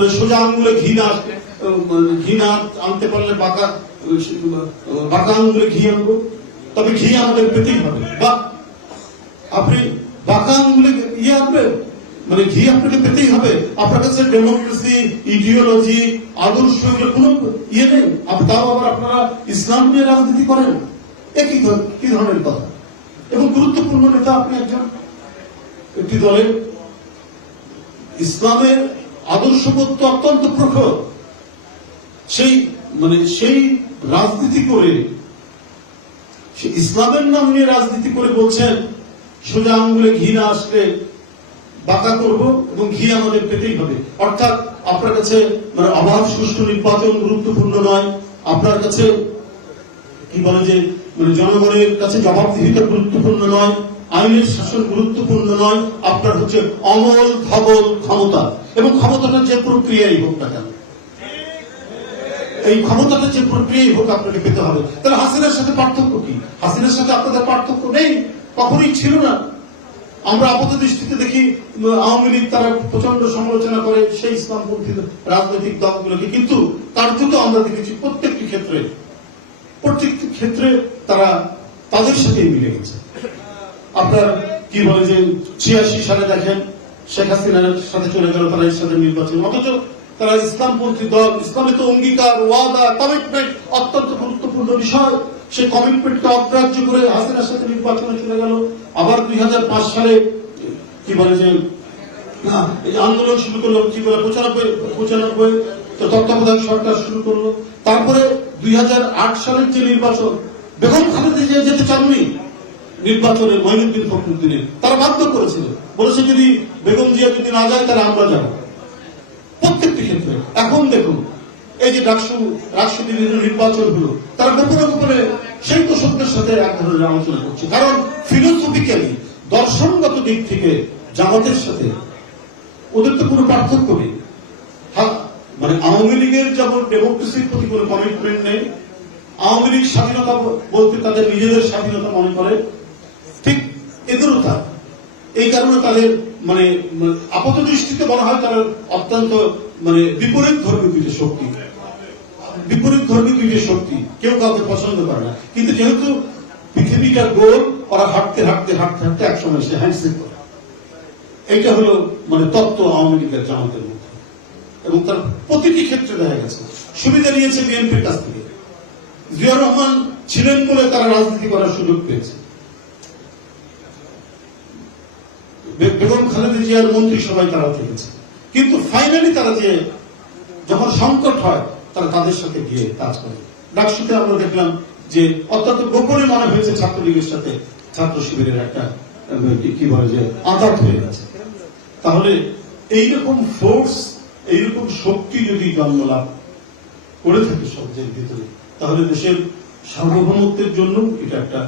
বলে সোজা আঙ্গুলে ঘি না ঘি না আনতে পারলে বাঁকা বাঁকা আঙ্গুলে ঘি আনব। তবে ঘি আমাদের পেতেই হবে। বা আপনি বাঁকা আঙ্গুলে ইয়ে আনবে মানে ঘি আপনাকে পেতেই হবে। আপনার কাছে ডেমোক্রেসি ইডিওলজি আদর্শ কোনো ইয়ে নেই। তাও আবার আপনারা ইসলাম নিয়ে রাজনীতি করেন। একই কি ধরনের কথা? এবং গুরুত্বপূর্ণ নেতা আপনি একজন? একটি দলের ইসলামের আদর্শবোধ তো অত্যন্ত প্রখর। সেই মানে সেই রাজনীতি করে সে ইসলামের নাম নিয়ে রাজনীতি করে বলছেন, সোজা আঙ্গুলে ঘি না আসলে বাঁকা করব এবং ঘি আমাদের পেতেই হবে। অর্থাৎ আপনার কাছে মানে অবাধ, সুষ্ঠু নির্বাচন গুরুত্বপূর্ণ নয়। আপনার কাছে, কি বলে যে মানে জনগণের কাছে জবাবদিহিতা গুরুত্বপূর্ণ নয়, আইনের শাসন গুরুত্বপূর্ণ নয়। আপনার হচ্ছে অমল ধবল ক্ষমতা। এবং ক্ষমতাটা যে প্রক্রিয়াই হোক না কেন, এই ক্ষমতাটা যে প্রক্রিয়াই হোক আপনাকে পেতে হবে। তাহলে হাসিনার সাথে পার্থক্য কি? হাসিনার সাথে আপনাদের পার্থক্য নেই? কখনোই ছিল না। আমরা আপাত দৃষ্টিতে দেখি আওয়ামী লীগ তারা প্রচণ্ড সমালোচনা করে সেই ইসলামপন্থী রাজনৈতিক দলগুলোকে। কিন্তু কার্যত আমরা দেখেছি প্রত্যেকটি ক্ষেত্রে প্রত্যেকটি ক্ষেত্রে তারা তাদের সাথেই মিলে গেছে। আপনার কি বলে যে ছিয়াশি সালে দেখেন শেখ হাসিনার সাথে চলে গেল, তারা সাথে নির্বাচন। অথচ তারা ইসলামপন্থী দল, ইসলামে তো অঙ্গীকার, ওয়াদা কমিটমেন্ট অত্যন্ত গুরুত্বপূর্ণ বিষয়। সেই কমিটমেন্টকে অগ্রাহ্য করে হাসিনার সাথে নির্বাচনে চলে গেল। আবার দুই হাজার পাঁচ সালে, কি বলে যে আন্দোলন শুরু করল, কি বলে, পঁচানব্বই পঁচানব্বই তত্ত্বাবধায়ক সরকার শুরু করল। তারপরে দুই হাজার আট সালের যে নির্বাচন, বেগম খালেদা যেতে চাননি নির্বাচনে মহিনুদ্দিন ফখরুদ্দিনে তারা বাধ্য করেছিল বলেছে যদি বেগম জিয়া যদি না যায়, তাহলে আমরা যাব। প্রত্যেকটি ক্ষেত্রে। এখন দেখুন, এই যে ডাকসু রাষ্ট্রপতি নির্বাচন হলো, তারা গোপনে গোপনে সেই দর্শকদের সাথে এক ধরনের আলোচনা করছে। কারণ ফিলোসফিক্যালি দর্শনগত দিক থেকে জামাতের সাথে ওদের তো কোনো পার্থক্য নেই। মানে আওয়ামী লীগের যেমন ডেমোক্রেসির প্রতি কোনো কমিটমেন্ট নেই, আওয়ামী লীগ স্বাধীনতা বলতে তাদের নিজেদের স্বাধীনতা মনে করে এদেরও তা এই কারণে তাদের মানে মানে আপাত দৃষ্টিতে মনে হয় তারা অত্যন্ত মানে বিপরীত ধর্মী দুইটা শক্তি। বিপরীত ধর্মী দুইটা শক্তি। কেউ কাউকে পছন্দ করে না। কিন্তু যেহেতু পৃথিবীটা গোল, ওরা হাঁটতে হাঁটতে হাঁটতে হাঁটতে একসময় সে হ্যান্ডশেক করে। এইটা হলো মানে তত্ত্ব আওয়ামী লীগের জামাতের মধ্যে। এবং তার প্রতিটি ক্ষেত্রে দেখা গেছে। সুবিধা নিয়েছে বিএনপির কাছ থেকে। জিয়াউর রহমান ছিলেন বলে তারা রাজনীতি করার সুযোগ পেয়েছে বে- বেগম খালেদা জিয়ার মন্ত্রী সবাই তারা থেকেছে কিন্তু ফাইনালি তারা যে যখন সংকট হয়, তারা তাদের সাথে গিয়ে কাজ করে। ডাকসুতে আমরা দেখলাম যে অত্যন্ত গোপনে মনে হয়েছে ছাত্রলীগের সাথে ছাত্র শিবিরের একটা, কি বলে যে আঘাত হয়ে গেছে। তাহলে এইরকম ফোর্স এইরকম শক্তি যদি জন্ম লাভ করে থাকে সমাজের ভিতরে, তাহলে দেশের সার্বভৌমত্বের জন্য এটা একটা